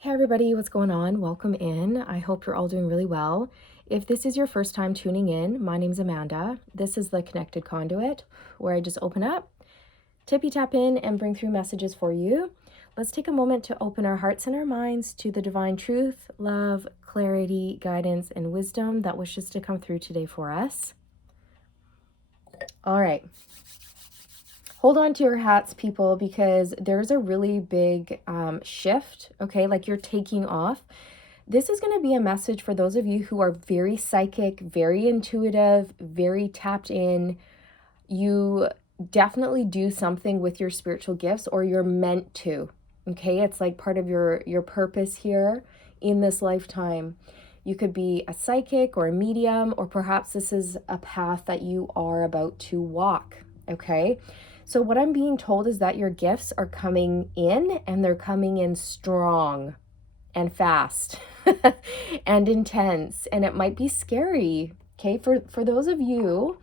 Hey everybody, what's going on? Welcome in. I hope you're all doing really well. If this is your first time tuning in, my name's Amanda. This is the Connected Conduit, where I just open up, tippy tap in, and bring through messages for you. Let's take a moment to open our hearts and our minds to the divine truth, love, clarity, guidance, and wisdom that wishes to come through today for us. All right. Hold on to your hats, people, because there's a really big shift, okay? Like you're taking off. This is going to be a message for those of you who are very psychic, very intuitive, very tapped in. You definitely do something with your spiritual gifts, or you're meant to, okay? It's like part of your purpose here in this lifetime. You could be a psychic or a medium, or perhaps this is a path that you are about to walk, okay? So what I'm being told is that your gifts are coming in, and they're coming in strong and fast and intense, and it might be scary, okay? For those of you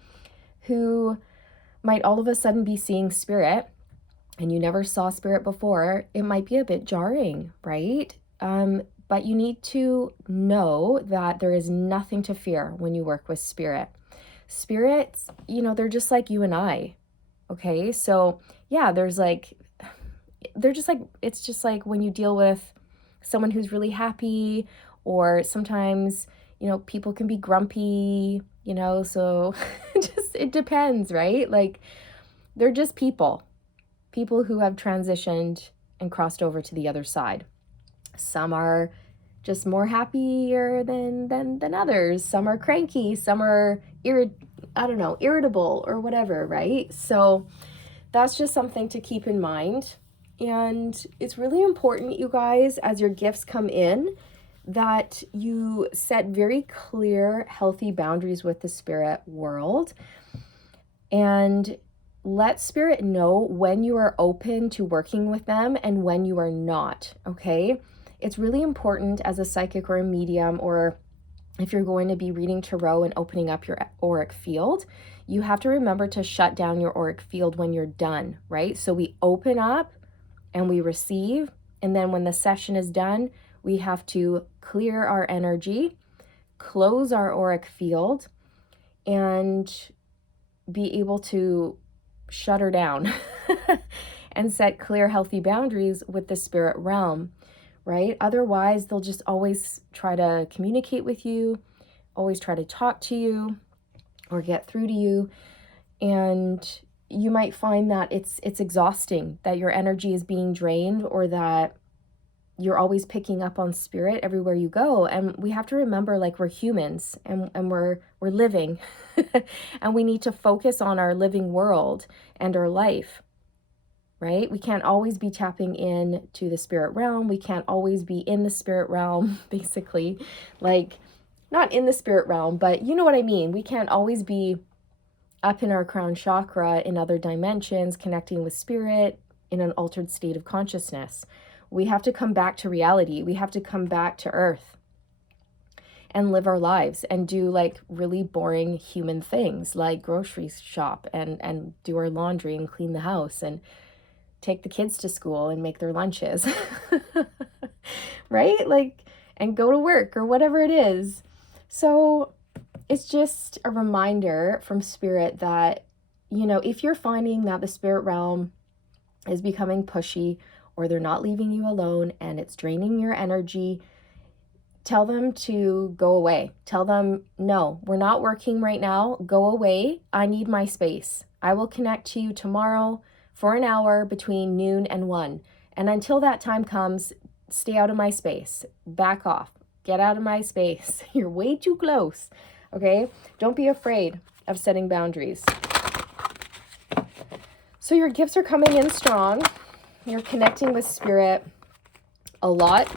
who might all of a sudden be seeing spirit and you never saw spirit before, it might be a bit jarring, right? But you need to know that there is nothing to fear when you work with spirit. Spirits, they're just like you and I. Okay, so yeah, it's just like when you deal with someone who's really happy, or sometimes, people can be grumpy, so it depends, right? Like they're just people who have transitioned and crossed over to the other side. Some are just more happier than others. Some are cranky, some are irritable or whatever, right? So that's just something to keep in mind. And it's really important, you guys, as your gifts come in, that you set very clear, healthy boundaries with the spirit world, and let spirit know when you are open to working with them and when you are not, okay? It's really important as a psychic or a medium, or if you're going to be reading tarot and opening up your auric field, you have to remember to shut down your auric field when you're done, right? So we open up and we receive, and then when the session is done, we have to clear our energy, close our auric field, and be able to shut her down and set clear, healthy boundaries with the spirit realm, right? Otherwise, they'll just always try to communicate with you, always try to talk to you or get through to you. And you might find that it's exhausting, that your energy is being drained, or that you're always picking up on spirit everywhere you go. And we have to remember, like, we're humans, and we're living and we need to focus on our living world and our life, right? We can't always be tapping in to the spirit realm. We can't always be in the spirit realm, basically. Like, not in the spirit realm, but you know what I mean. We can't always be up in our crown chakra in other dimensions, connecting with spirit in an altered state of consciousness. We have to come back to reality. We have to come back to earth and live our lives and do like really boring human things, like grocery shop and do our laundry and clean the house and take the kids to school and make their lunches, right? Like, and go to work or whatever it is. So it's just a reminder from spirit that, if you're finding that the spirit realm is becoming pushy, or they're not leaving you alone and it's draining your energy, tell them to go away. Tell them, no, we're not working right now. Go away. I need my space. I will connect to you tomorrow for an hour between noon and 1. And until that time comes, stay out of my space. Back off. Get out of my space. You're way too close. Okay? Don't be afraid of setting boundaries. So your gifts are coming in strong. You're connecting with spirit a lot.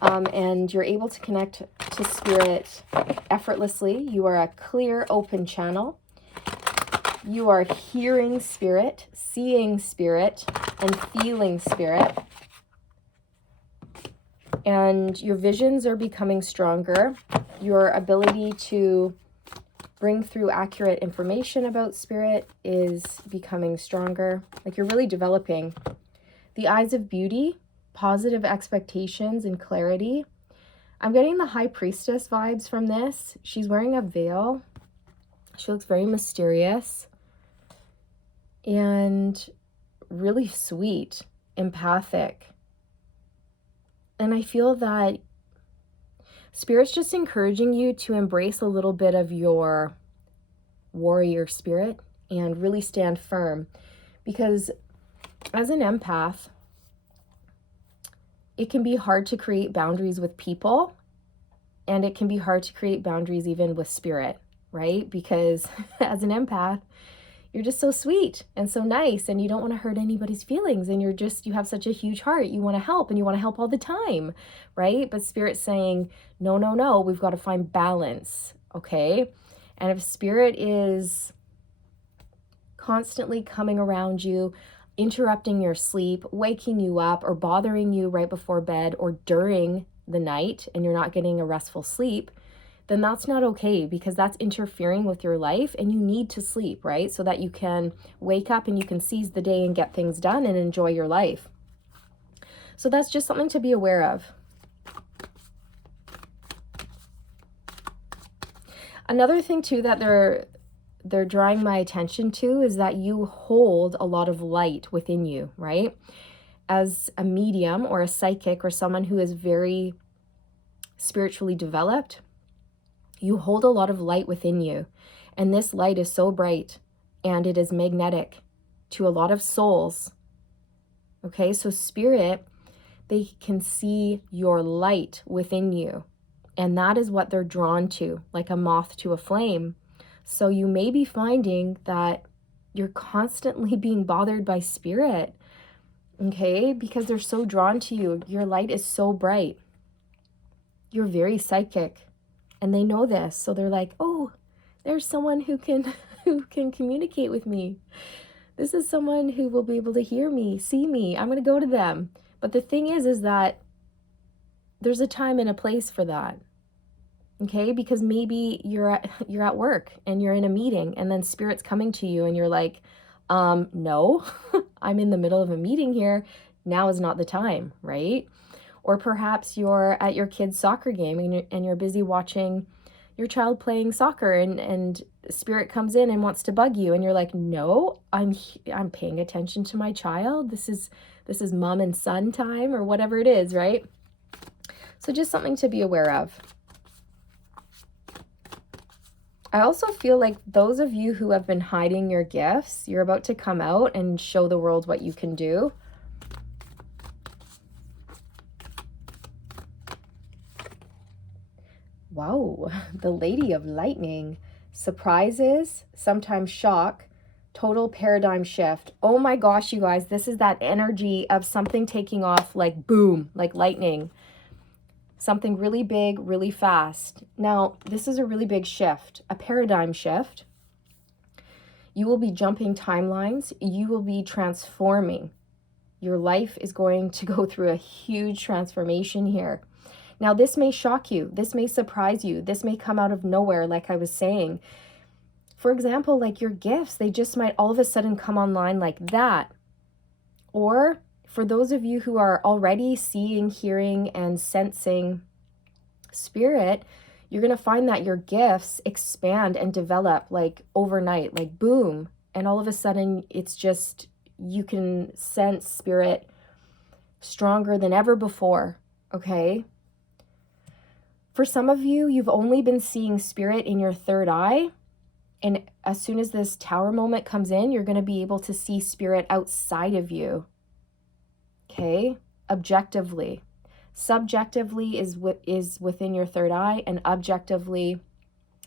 And you're able to connect to spirit effortlessly. You are a clear, open channel. You are hearing spirit, seeing spirit, and feeling spirit. And your visions are becoming stronger. Your ability to bring through accurate information about spirit is becoming stronger. Like, you're really developing. The eyes of beauty positive expectations and clarity. I'm getting the High Priestess vibes from this. She's wearing a veil. She looks very mysterious and really sweet, empathic. And I feel that Spirit's just encouraging you to embrace a little bit of your warrior spirit and really stand firm. Because as an empath, it can be hard to create boundaries with people, and it can be hard to create boundaries even with spirit, right? Because as an empath, you're just so sweet and so nice, and you don't want to hurt anybody's feelings, and you have such a huge heart. You want to help, and you want to help all the time, right? But Spirit's saying, no, no, no, we've got to find balance, okay? And if Spirit is constantly coming around you, interrupting your sleep, waking you up, or bothering you right before bed or during the night, and you're not getting a restful sleep, then that's not okay, because that's interfering with your life, and you need to sleep, right? So that you can wake up and you can seize the day and get things done and enjoy your life. So that's just something to be aware of. Another thing too that they're drawing my attention to is that you hold a lot of light within you, right? As a medium or a psychic or someone who is very spiritually developed, you hold a lot of light within you. And this light is so bright, and it is magnetic to a lot of souls. Okay, so Spirit, they can see your light within you. And that is what they're drawn to, like a moth to a flame. So you may be finding that you're constantly being bothered by Spirit, okay? Because they're so drawn to you. Your light is so bright. You're very psychic, and they know this. So they're like, oh, there's someone who can communicate with me. This is someone who will be able to hear me, see me. I'm going to go to them. But the thing is that there's a time and a place for that. Okay, because maybe you're at work and you're in a meeting, and then Spirit's coming to you and you're like, no, I'm in the middle of a meeting here. Now is not the time, right? Or perhaps you're at your kid's soccer game and you're busy watching your child playing soccer, and Spirit comes in and wants to bug you, and you're like, no, I'm paying attention to my child. This is mom and son time, or whatever it is, right? So just something to be aware of. I also feel like those of you who have been hiding your gifts, you're about to come out and show the world what you can do. Wow, the Lady of Lightning. Surprises, sometimes shock, total paradigm shift. Oh my gosh, you guys, this is that energy of something taking off like boom, like lightning. Something really big, really fast. Now, this is a really big shift, a paradigm shift. You will be jumping timelines. You will be transforming. Your life is going to go through a huge transformation here. Now, this may shock you. This may surprise you. This may come out of nowhere, like I was saying. For example, like your gifts, they just might all of a sudden come online like that. Or for those of you who are already seeing, hearing, and sensing Spirit, you're going to find that your gifts expand and develop like overnight, like boom. And all of a sudden, it's just, you can sense Spirit stronger than ever before, okay? For some of you, you've only been seeing Spirit in your third eye. And as soon as this Tower moment comes in, you're going to be able to see Spirit outside of you. Okay, objectively. Subjectively is within your third eye, and objectively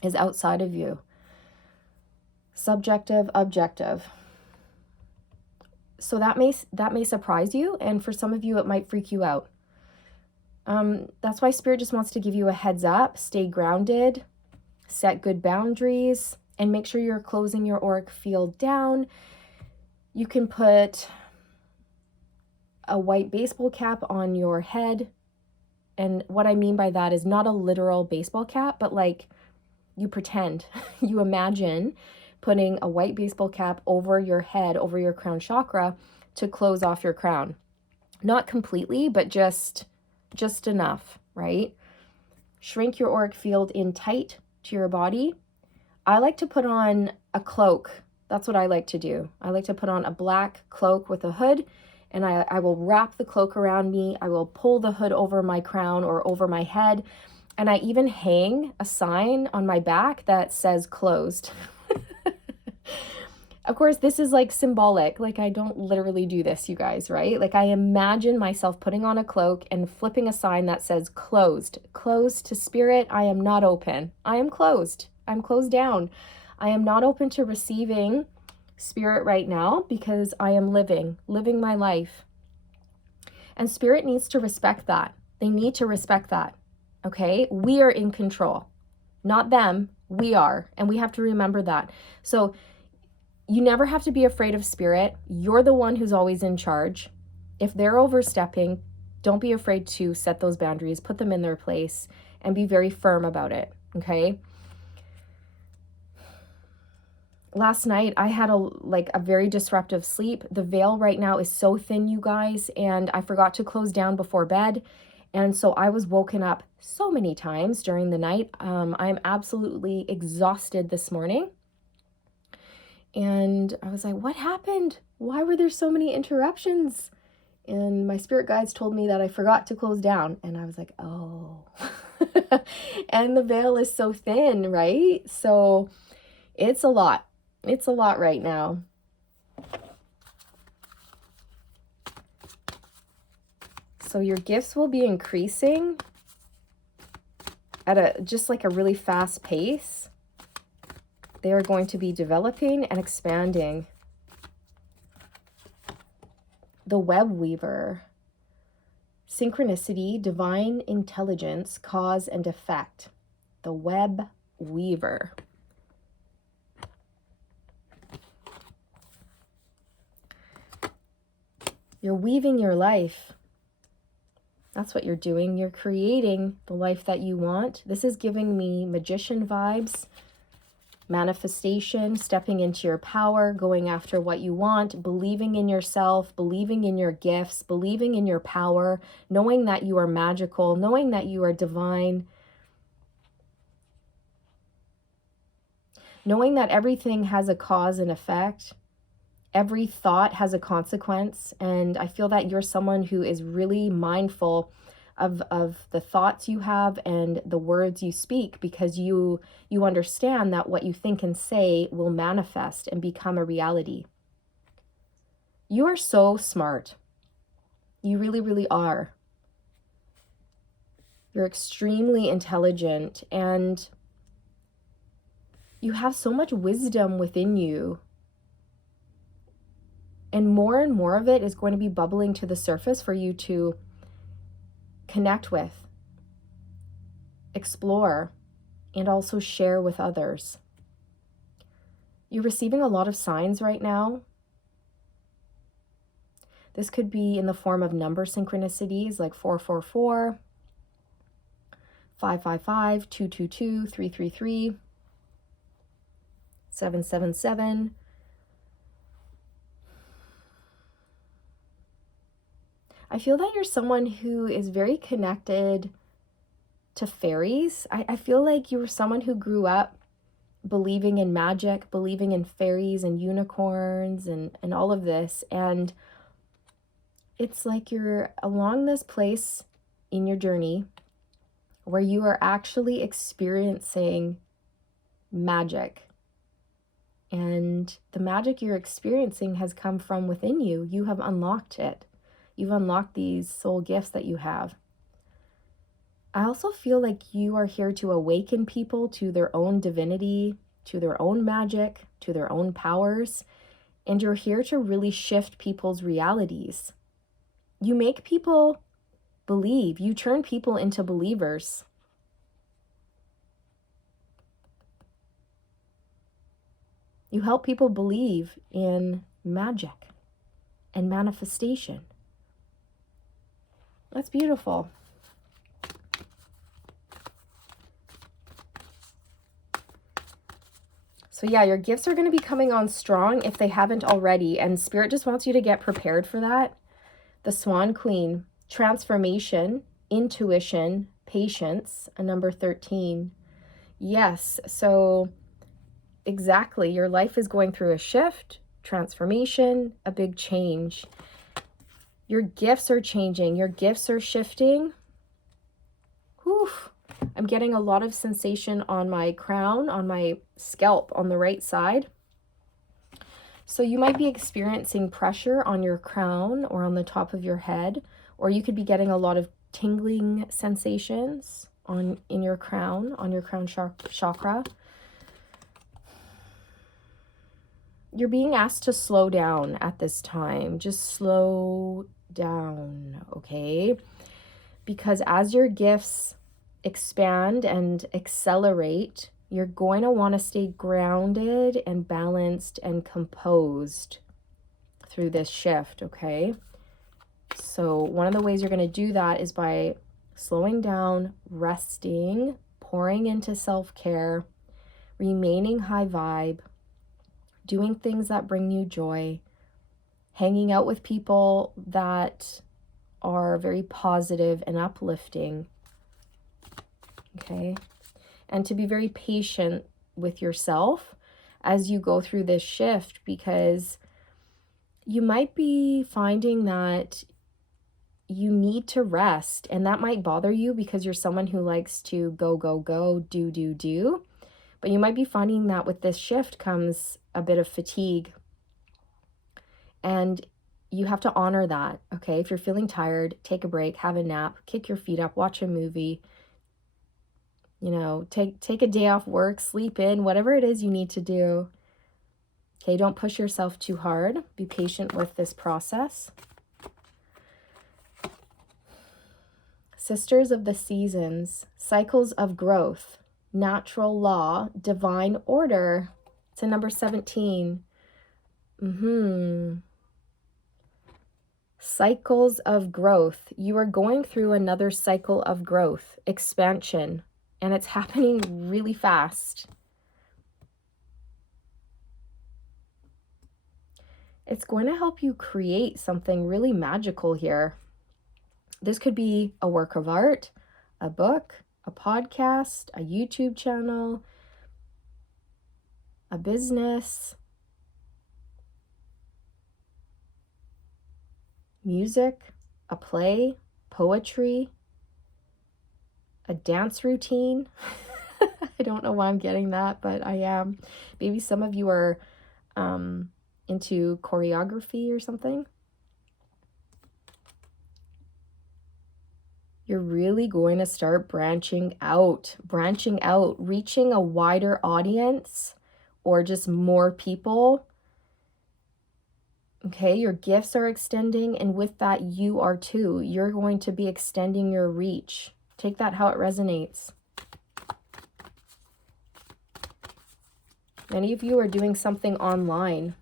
is outside of you. Subjective, objective. So that may surprise you, and for some of you it might freak you out. That's why Spirit just wants to give you a heads up. Stay grounded, set good boundaries, and make sure you're closing your auric field down. You can put a white baseball cap on your head. And what I mean by that is not a literal baseball cap, but like you pretend, you imagine putting a white baseball cap over your head, over your crown chakra to close off your crown. Not completely, but just enough, right? Shrink your auric field in tight to your body. I like to put on a cloak. That's what I like to do. I like to put on a black cloak with a hood, and I will wrap the cloak around me. I will pull the hood over my crown or over my head, and I even hang a sign on my back that says closed. Of course, this is like symbolic. Like, I don't literally do this, you guys, right? Like, I imagine myself putting on a cloak and flipping a sign that says closed. Closed to spirit. I am not open. I am closed. I'm closed down. I am not open to receiving spirit right now because I am living my life. And spirit needs to respect that. They need to respect that. Okay? We are in control. Not them. We are. And we have to remember that. So you never have to be afraid of spirit. You're the one who's always in charge. If they're overstepping, don't be afraid to set those boundaries, put them in their place, and be very firm about it, okay? Last night, I had a very disruptive sleep. The veil right now is so thin, you guys, and I forgot to close down before bed. And so I was woken up so many times during the night. I'm absolutely exhausted this morning. And I was like, what happened? Why were there so many interruptions? And my spirit guides told me that I forgot to close down. And I was like, oh. And the veil is so thin, right? So it's a lot. It's a lot right now. So your gifts will be increasing at just like a really fast pace. They are going to be developing and expanding. The web weaver. Synchronicity, divine intelligence, cause and effect. The web weaver. You're weaving your life. That's what you're doing. You're creating the life that you want. This is giving me magician vibes. Manifestation, stepping into your power, going after what you want, believing in yourself, believing in your gifts, believing in your power, knowing that you are magical, knowing that you are divine, knowing that everything has a cause and effect. Every thought has a consequence, and I feel that you're someone who is really mindful of the thoughts you have and the words you speak, because you understand that what you think and say will manifest and become a reality. You are so smart. You really, really are. You're extremely intelligent, and you have so much wisdom within you. And more of it is going to be bubbling to the surface for you to connect with, explore, and also share with others. You're receiving a lot of signs right now. This could be in the form of number synchronicities like 444, 555, 222, 333, 777. I feel that you're someone who is very connected to fairies. I feel like you were someone who grew up believing in magic, believing in fairies and unicorns and all of this. And it's like you're along this place in your journey where you are actually experiencing magic. And the magic you're experiencing has come from within you. You have unlocked it. You've unlocked these soul gifts that you have. I also feel like you are here to awaken people to their own divinity, to their own magic, to their own powers, and you're here to really shift people's realities. You make people believe. You turn people into believers. You help people believe in magic and manifestation. That's beautiful. So yeah, your gifts are going to be coming on strong if they haven't already, and Spirit just wants you to get prepared for that. The Swan Queen, transformation, intuition, patience, a number 13. Yes, so exactly, your life is going through a shift, transformation, a big change. Your gifts are changing, your gifts are shifting. Whew. I'm getting a lot of sensation on my crown, on my scalp, on the right side. So you might be experiencing pressure on your crown or on the top of your head, or you could be getting a lot of tingling sensations on your crown chakra. You're being asked to slow down at this time. Just slow down, okay? Because as your gifts expand and accelerate, you're going to want to stay grounded and balanced and composed through this shift, okay? So one of the ways you're going to do that is by slowing down, resting, pouring into self-care, remaining high vibe, doing things that bring you joy, hanging out with people that are very positive and uplifting, okay? And to be very patient with yourself as you go through this shift, because you might be finding that you need to rest, and that might bother you because you're someone who likes to go, go, go, do. But you might be finding that with this shift comes a bit of fatigue, and you have to honor that, okay? If you're feeling tired, take a break, have a nap, kick your feet up, watch a movie, you know, take a day off work, sleep in, whatever it is you need to do. Okay, don't push yourself too hard. Be patient with this process. Sisters of the seasons, cycles of growth, natural law, divine order. It's a number 17. Cycles of growth. You are going through another cycle of growth, expansion, and it's happening really fast. It's going to help you create something really magical here. This could be a work of art, a book, a podcast, a YouTube channel, a business, music, a play, poetry, a dance routine. I don't know why I'm getting that, but I am. Maybe some of you are into choreography or something. You're really going to start branching out, reaching a wider audience or just more people. Okay, your gifts are extending, and with that, you are too. You're going to be extending your reach. Take that how it resonates. Many of you are doing something online.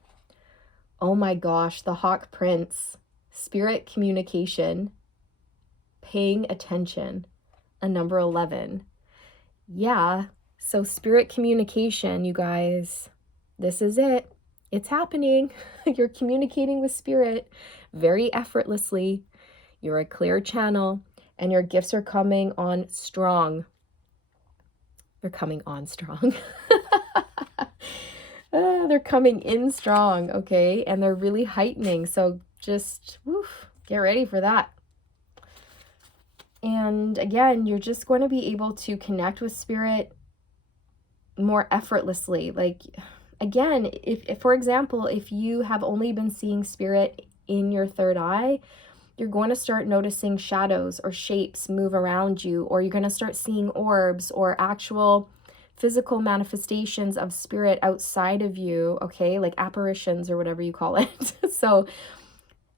Oh my gosh, the Hawk Prince, spirit communication, paying attention, a number 11. Yeah, so spirit communication, you guys, this is it. It's happening. You're communicating with spirit very effortlessly. You're a clear channel, and your gifts are coming on strong. They're coming on strong. They're coming in strong, okay? And they're really heightening. So just get ready for that. And again, you're just going to be able to connect with spirit more effortlessly. Like, again, if for example, if you have only been seeing spirit in your third eye, you're going to start noticing shadows or shapes move around you, or you're going to start seeing orbs or actual physical manifestations of spirit outside of you, okay? Like apparitions or whatever you call it. So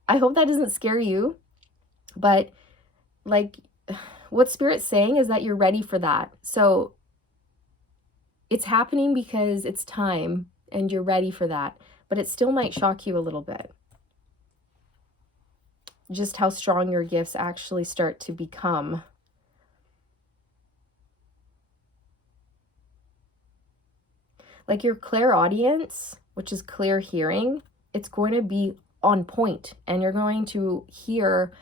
I hope that doesn't scare you, but like what spirit's saying is that you're ready for that. So it's happening because it's time and you're ready for that, but it still might shock you a little bit. Just how strong your gifts actually start to become. Like your clairaudience, which is clear hearing, it's going to be on point, and you're going to hear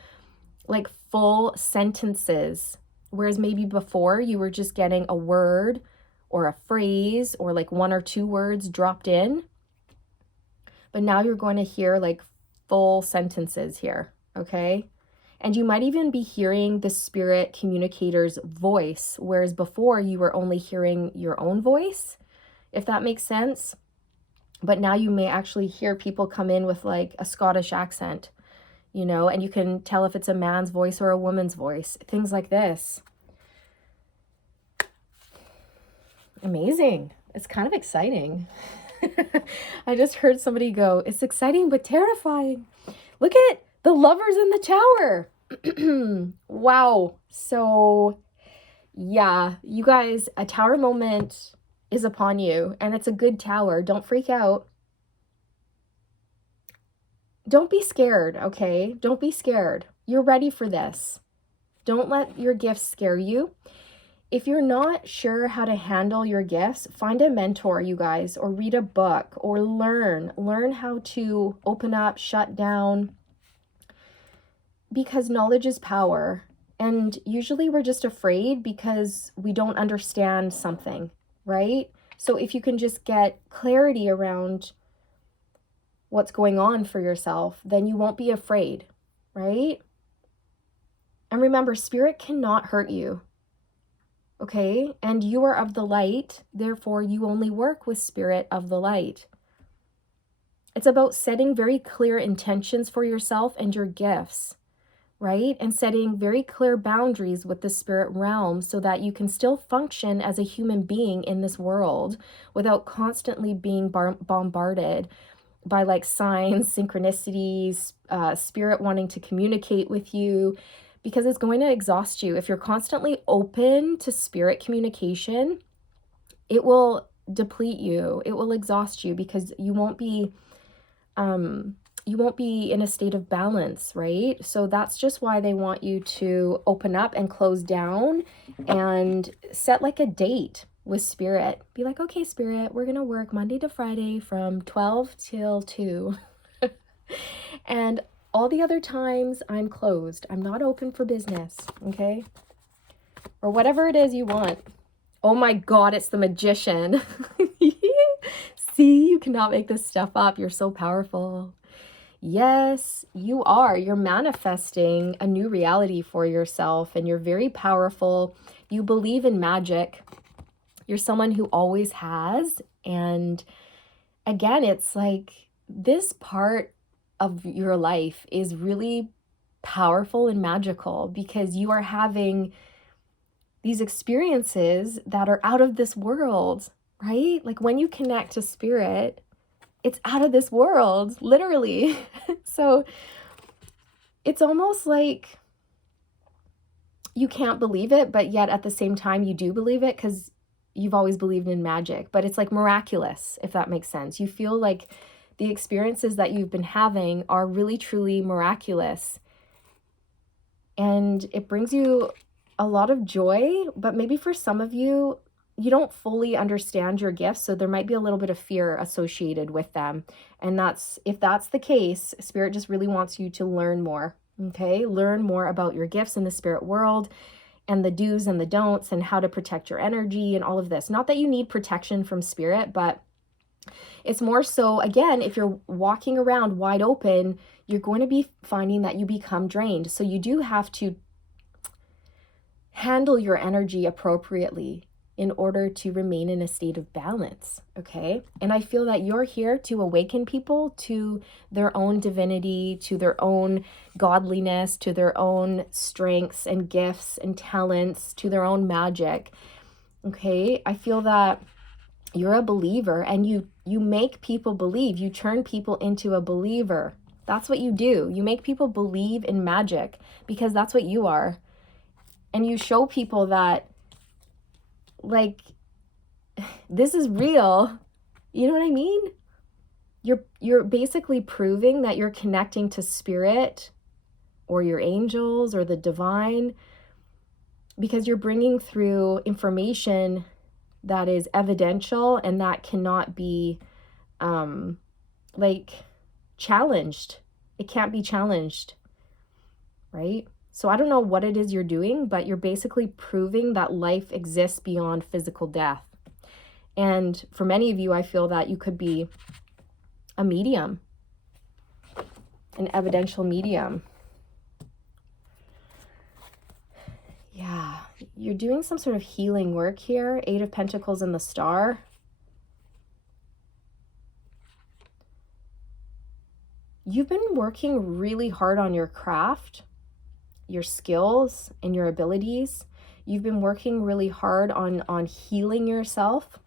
like full sentences, whereas maybe before you were just getting a word or a phrase or like one or two words dropped in. But now you're going to hear like full sentences here, okay? And you might even be hearing the spirit communicator's voice, whereas before you were only hearing your own voice, if that makes sense. But now you may actually hear people come in with like a Scottish accent, you know, and you can tell if it's a man's voice or a woman's voice, things like this. Amazing. It's kind of exciting. I just heard somebody go, it's exciting but terrifying. Look at the lovers in the tower. Wow. So yeah, you guys, a tower moment is upon you, and it's a good tower. Don't freak out. Don't be scared, okay? Don't be scared. You're ready for this. Don't let your gifts scare you. If you're not sure how to handle your gifts, find a mentor, you guys, or read a book, or learn how to open up, shut down, because knowledge is power. And usually we're just afraid because we don't understand something, right? So if you can just get clarity around what's going on for yourself, then you won't be afraid, right? And remember, spirit cannot hurt you. Okay, and you are of the light, therefore you only work with spirit of the light. It's about setting very clear intentions for yourself and your gifts, right? And setting very clear boundaries with the spirit realm so that you can still function as a human being in this world without constantly being bombarded by like signs, synchronicities, spirit wanting to communicate with you, because it's going to exhaust you. If you're constantly open to spirit communication, it will deplete you. It will exhaust you because you won't be in a state of balance, right? So that's just why they want you to open up and close down and set like a date with spirit. Be like, okay, spirit, we're going to work Monday to Friday from 12 till 2. And all the other times I'm closed. I'm not open for business, okay? Or whatever it is you want. Oh my God, it's the magician. See, you cannot make this stuff up. You're so powerful. Yes, you are. You're manifesting a new reality for yourself, and you're very powerful. You believe in magic. You're someone who always has. And again, it's like this part of your life is really powerful and magical because you are having these experiences that are out of this world, right? Like when you connect to spirit, it's out of this world, literally. So it's almost like you can't believe it, but yet at the same time you do believe it because you've always believed in magic. But it's like miraculous, if that makes sense. You feel like the experiences that you've been having are really, truly miraculous. And it brings you a lot of joy, but maybe for some of you, you don't fully understand your gifts, so there might be a little bit of fear associated with them. And if that's the case, spirit just really wants you to learn more, okay? Learn more about your gifts in the spirit world and the do's and the don'ts and how to protect your energy and all of this. Not that you need protection from spirit, but it's more so, again, if you're walking around wide open, you're going to be finding that you become drained. So you do have to handle your energy appropriately in order to remain in a state of balance, okay? And I feel that you're here to awaken people to their own divinity, to their own godliness, to their own strengths and gifts and talents, to their own magic, okay? I feel that you're a believer, and you make people believe. You turn people into a believer. That's what you do. You make people believe in magic because that's what you are. And you show people that, like, this is real. You know what I mean? You're basically proving that you're connecting to spirit or your angels or the divine because you're bringing through information that is evidential and that cannot be like challenged, It can't be challenged, right? So I don't know what it is you're doing, but you're basically proving that life exists beyond physical death. And for many of you, I feel that you could be a medium, an evidential medium. Yeah, you're doing some sort of healing work here. 8 of Pentacles and the Star. You've been working really hard on your craft, your skills, and your abilities. You've been working really hard on healing yourself.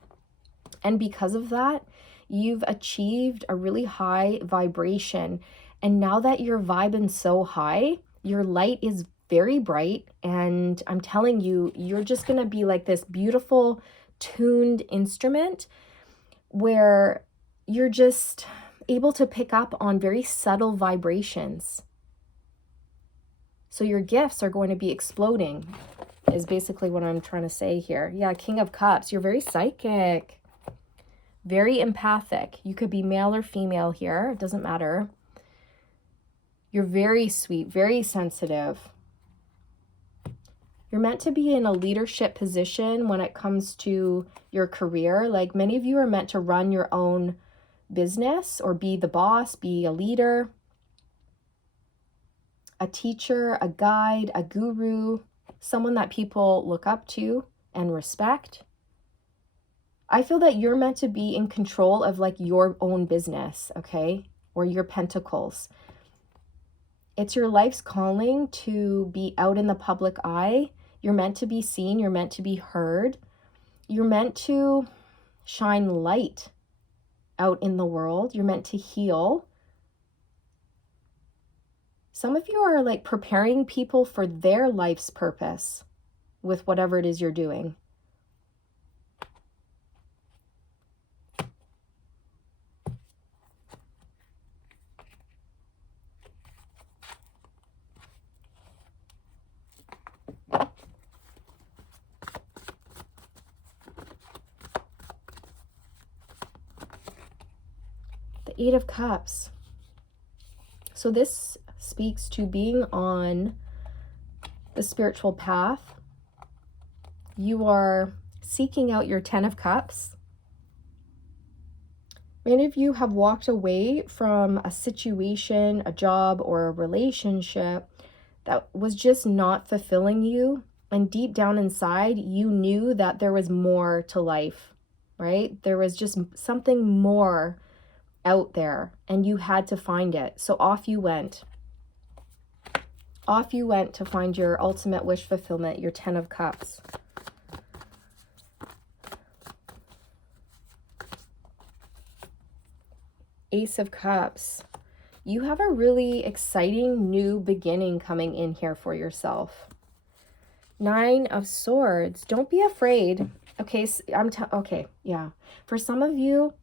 And because of that, you've achieved a really high vibration. And now that you're vibing so high, your light is very bright. And I'm telling you, you're just going to be like this beautiful tuned instrument where you're just able to pick up on very subtle vibrations. So your gifts are going to be exploding, is basically what I'm trying to say here. Yeah, King of Cups, you're very psychic, very empathic. You could be male or female here, it doesn't matter. You're very sweet, very sensitive. You're meant to be in a leadership position when it comes to your career. Like many of you are meant to run your own business or be the boss, be a leader, a teacher, a guide, a guru, someone that people look up to and respect. I feel that you're meant to be in control of like your own business, okay? Or your pentacles. It's your life's calling to be out in the public eye. You're meant to be seen. You're meant to be heard. You're meant to shine light out in the world. You're meant to heal. Some of you are like preparing people for their life's purpose with whatever it is you're doing. The 8 of Cups. So this speaks to being on the spiritual path. You are seeking out your 10 of Cups. Many of you have walked away from a situation, a job, or a relationship that was just not fulfilling you. And deep down inside, you knew that there was more to life, right? There was just something more out there and you had to find it. So off you went. Off you went to find your ultimate wish fulfillment, your 10 of Cups. Ace of Cups. You have a really exciting new beginning coming in here for yourself. 9 of Swords. Don't be afraid. Okay, okay, yeah. For some of you,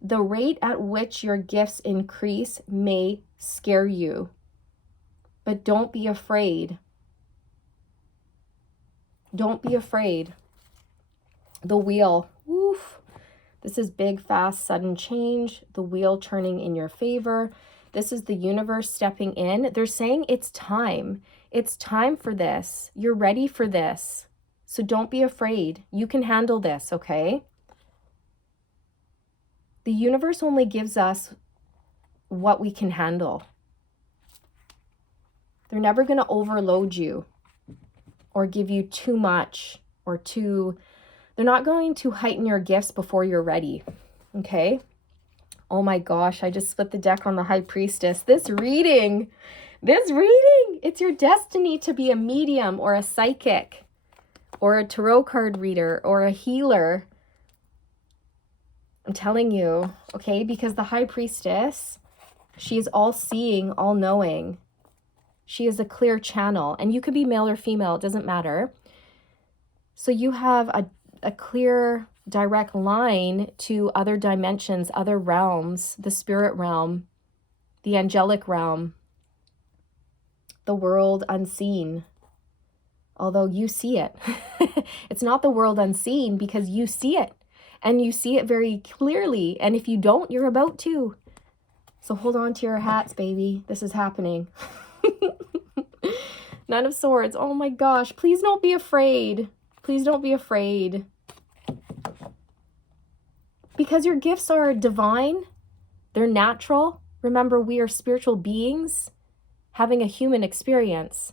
the rate at which your gifts increase may scare you, but don't be afraid. Don't be afraid. The Wheel. Woof. This is big, fast, sudden change. The wheel turning in your favor. This is the universe stepping in. They're saying it's time. It's time for this. You're ready for this. So don't be afraid. You can handle this, okay? The universe only gives us what we can handle. They're never going to overload you or give you too much or they're not going to heighten your gifts before you're ready, okay? Oh my gosh, I just split the deck on the High Priestess. This reading, it's your destiny to be a medium or a psychic or a tarot card reader or a healer. I'm telling you, okay? Because the High Priestess, she is all-seeing, all-knowing. She is a clear channel. And you could be male or female, it doesn't matter. So you have a clear, direct line to other dimensions, other realms, the spirit realm, the angelic realm, the world unseen. Although you see it. It's not the world unseen because you see it. And you see it very clearly. And if you don't, you're about to. So hold on to your hats, baby. This is happening. Nine of Swords. Oh my gosh. Please don't be afraid. Please don't be afraid. Because your gifts are divine. They're natural. Remember, we are spiritual beings having a human experience.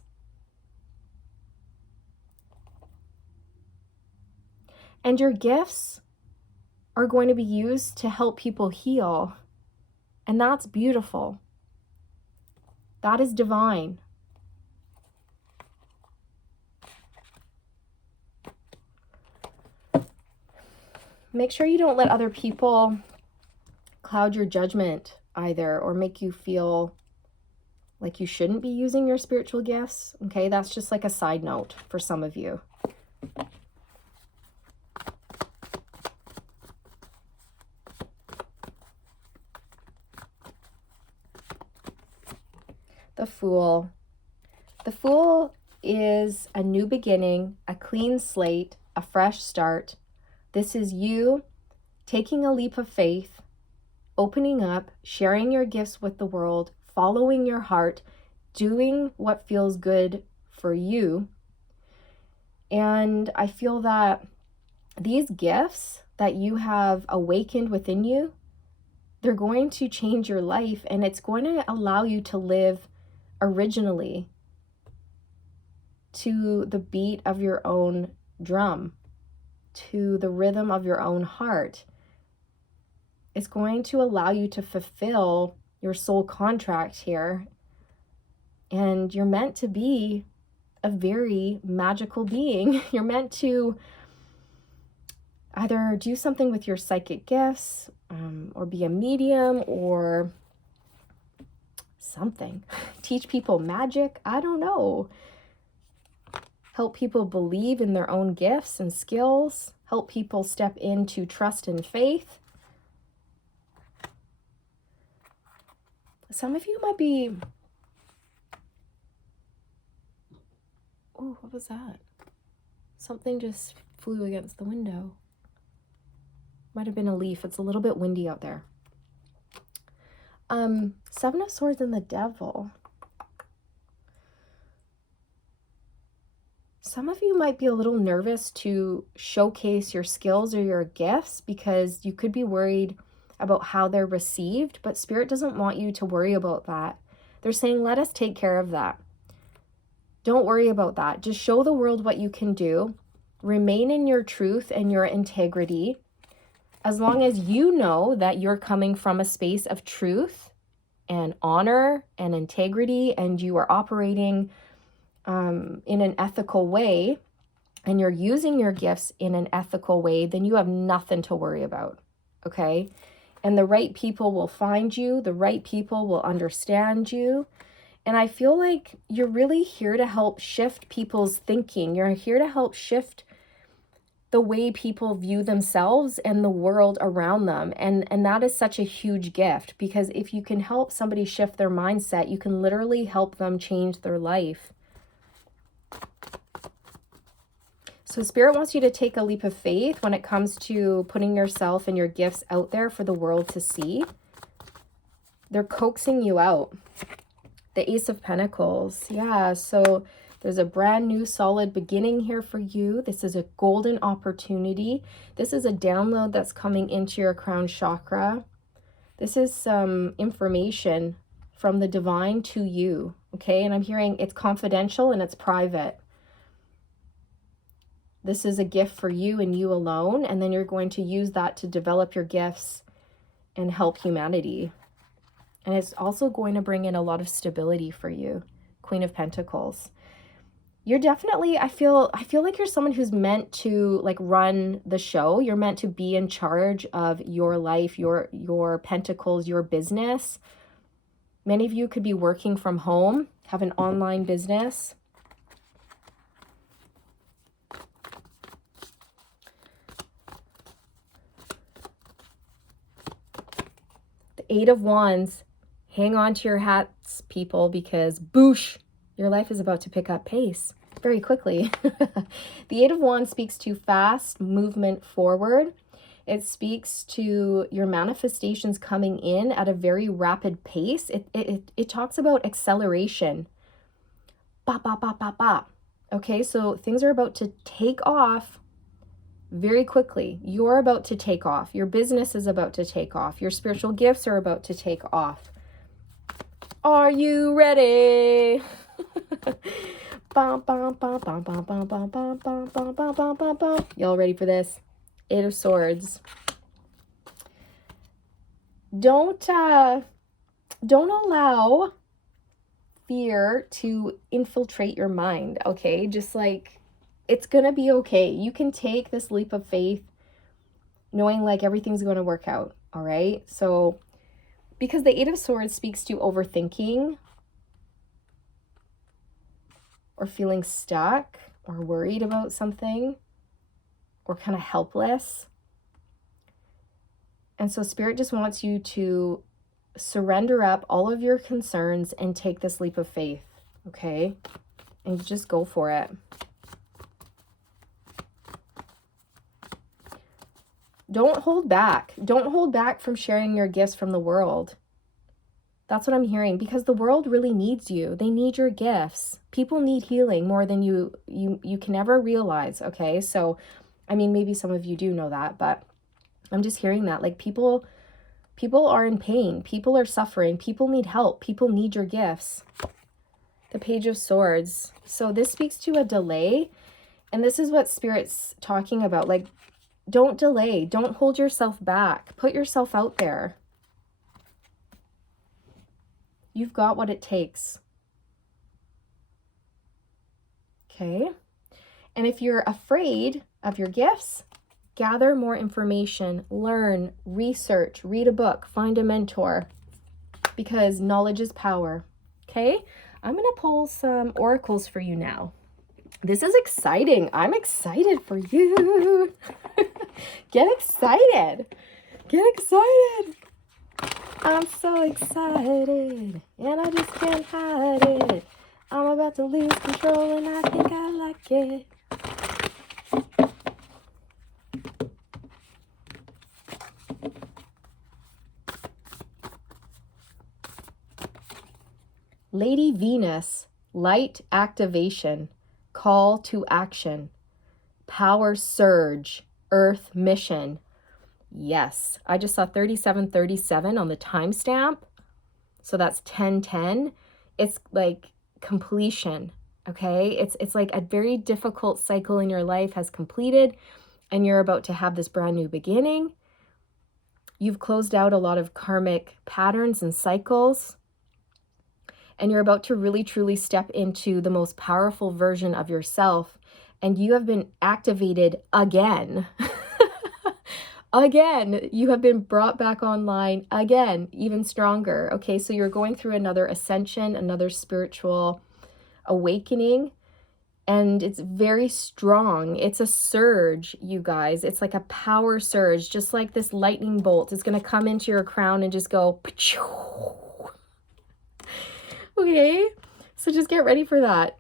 And your gifts are going to be used to help people heal. And that's beautiful. That is divine. Make sure you don't let other people cloud your judgment either, or make you feel like you shouldn't be using your spiritual gifts. Okay, that's just like a side note for some of you. The Fool. The Fool is a new beginning, a clean slate, a fresh start. This is you taking a leap of faith, opening up, sharing your gifts with the world, following your heart, doing what feels good for you. And I feel that these gifts that you have awakened within you, they're going to change your life, and it's going to allow you to live originally to the beat of your own drum, to the rhythm of your own heart. It's going to allow you to fulfill your soul contract here. And you're meant to be a very magical being. You're meant to either do something with your psychic gifts, or be a medium, or something. Teach people magic. I don't know. Help people believe in their own gifts and skills. Help people step into trust and faith. Some of you might be... Oh, what was that? Something just flew against the window. Might have been a leaf. It's a little bit windy out there. Seven of Swords and the Devil. Some of you might be a little nervous to showcase your skills or your gifts because you could be worried about how they're received, but Spirit doesn't want you to worry about that. They're saying, let us take care of that. Don't worry about that. Just show the world what you can do. Remain in your truth and your integrity. As long as you know that you're coming from a space of truth and honor and integrity, and you are operating in an ethical way, and you're using your gifts in an ethical way, then you have nothing to worry about, okay? And the right people will find you. The right people will understand you. And I feel like you're really here to help shift people's thinking. You're here to help shift the way people view themselves and the world around them. And that is such a huge gift, because if you can help somebody shift their mindset, you can literally help them change their life. So Spirit wants you to take a leap of faith when it comes to putting yourself and your gifts out there for the world to see. They're coaxing you out. The Ace of Pentacles. Yeah, so there's a brand new solid beginning here for you. This is a golden opportunity. This is a download that's coming into your crown chakra. This is some information from the divine to you, okay? And I'm hearing it's confidential and it's private. This is a gift for you and you alone, and then you're going to use that to develop your gifts and help humanity. And it's also going to bring in a lot of stability for you. Queen of Pentacles. You're definitely, I feel like you're someone who's meant to like run the show. You're meant to be in charge of your life, your pentacles, your business. Many of you could be working from home, have an online business. The Eight of Wands. Hang on to your hats, people, because boosh, your life is about to pick up pace very quickly. The Eight of Wands speaks to fast movement forward. It speaks to your manifestations coming in at a very rapid pace. It talks about acceleration. Ba, ba, ba, ba, ba. Okay, so things are about to take off very quickly. You're about to take off. Your business is about to take off. Your spiritual gifts are about to take off. Are you ready? Y'all ready for this? Eight of Swords. Don't allow fear to infiltrate your mind, okay? Just like, it's gonna be okay. You can take this leap of faith knowing like everything's going to work out, all right? So, because the Eight of Swords speaks to overthinking or feeling stuck or worried about something or kind of helpless. And so Spirit just wants you to surrender up all of your concerns and take this leap of faith, okay? And just go for it. Don't hold back. Don't hold back from sharing your gifts from the world. That's what I'm hearing, because the world really needs you. They need your gifts. People need healing more than you can ever realize, okay? So, I mean, maybe some of you do know that, but I'm just hearing that. Like, people are in pain. People are suffering. People need help. People need your gifts. The Page of Swords. So this speaks to a delay, and this is what Spirit's talking about. Like, don't delay. Don't hold yourself back. Put yourself out there. You've got what it takes. Okay? And if you're afraid of your gifts, gather more information, learn, research, read a book, find a mentor, because knowledge is power. Okay? I'm going to pull some oracles for you now. This is exciting. I'm excited for you. Get excited. Get excited. I'm so excited, and I just can't hide it. I'm about to lose control, and I think I like it. Lady Venus, light activation, call to action, power surge, earth mission. Yes, I just saw 3737 on the timestamp. So that's 1010. It's like completion, okay? It's like a very difficult cycle in your life has completed, and you're about to have this brand new beginning. You've closed out a lot of karmic patterns and cycles, and you're about to really truly step into the most powerful version of yourself, and you have been activated again. Again, you have been brought back online again, even stronger. Okay, so you're going through another ascension, another spiritual awakening, and it's very strong. It's a surge, you guys. It's like a power surge, just like this lightning bolt is going to come into your crown and just go. Okay, so just get ready for that.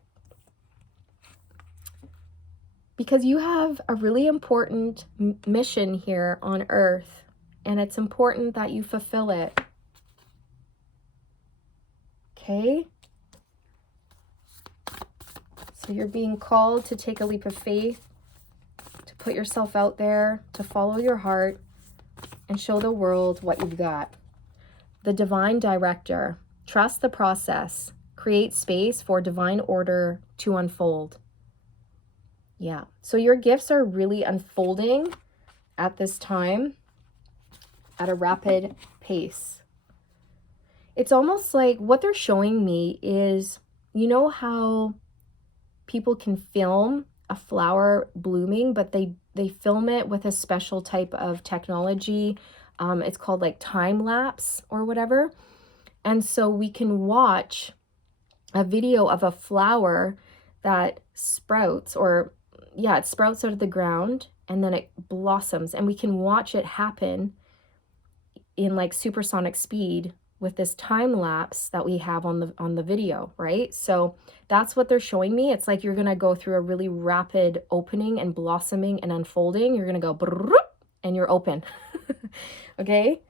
Because you have a really important mission here on Earth, and it's important that you fulfill it. Okay? So you're being called to take a leap of faith, to put yourself out there, to follow your heart, and show the world what you've got. The Divine Director. Trust the process. Create space for divine order to unfold. Yeah, so your gifts are really unfolding at this time at a rapid pace. It's almost like what they're showing me is, you know how people can film a flower blooming, but they film it with a special type of technology. It's called like time lapse or whatever. And so we can watch a video of a flower that sprouts, or yeah, it sprouts out of the ground and then it blossoms, and we can watch it happen in like supersonic speed with this time lapse that we have on the video, right? So that's what they're showing me. It's like you're going to go through a really rapid opening and blossoming and unfolding. You're going to go and you're open. Okay?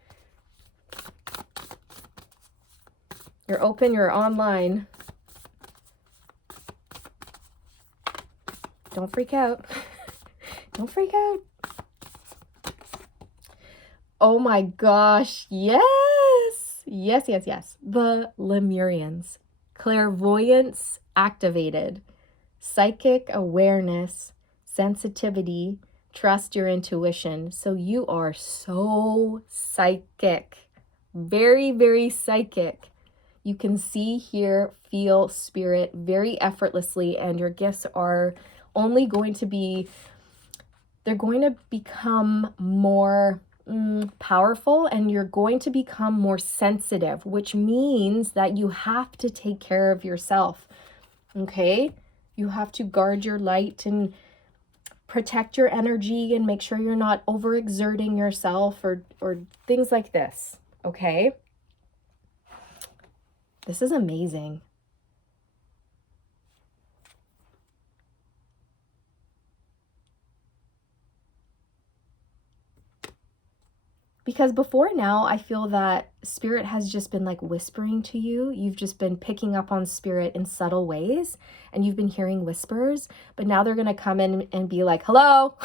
You're open, you're online. Don't freak out. Don't freak out. Oh my gosh, yes! Yes, yes, yes. The Lemurians. Clairvoyance activated. Psychic awareness, sensitivity, trust your intuition. So you are so psychic. Very, very psychic. You can see, hear, feel spirit very effortlessly, and your gifts are only going to be, they're going to become more powerful, and you're going to become more sensitive, which means that you have to take care of yourself. Okay? You have to guard your light and protect your energy and make sure you're not overexerting yourself or things like this. Okay? This is amazing. Because before now, I feel that spirit has just been like whispering to you. You've just been picking up on spirit in subtle ways, and you've been hearing whispers. But now they're going to come in and be like, hello,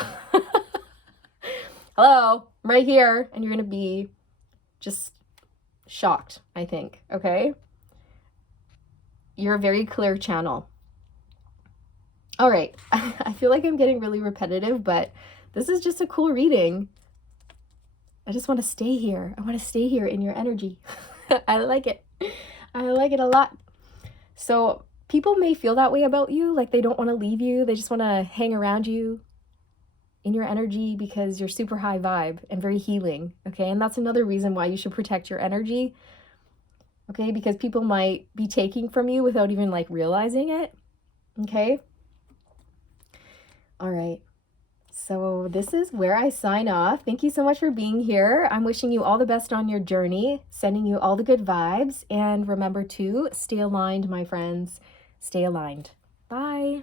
hello, I'm right here. And you're going to be just shocked, I think. Okay? You're a very clear channel. All right. I feel like I'm getting really repetitive, but this is just a cool reading. I just want to stay here. I want to stay here in your energy. I like it. I like it a lot. So people may feel that way about you, like they don't want to leave you. They just want to hang around you in your energy because you're super high vibe and very healing. Okay. And that's another reason why you should protect your energy. Okay. Because people might be taking from you without even like realizing it. Okay. All right. So this is where I sign off. Thank you so much for being here. I'm wishing you all the best on your journey, sending you all the good vibes. And remember to stay aligned, my friends. Stay aligned. Bye.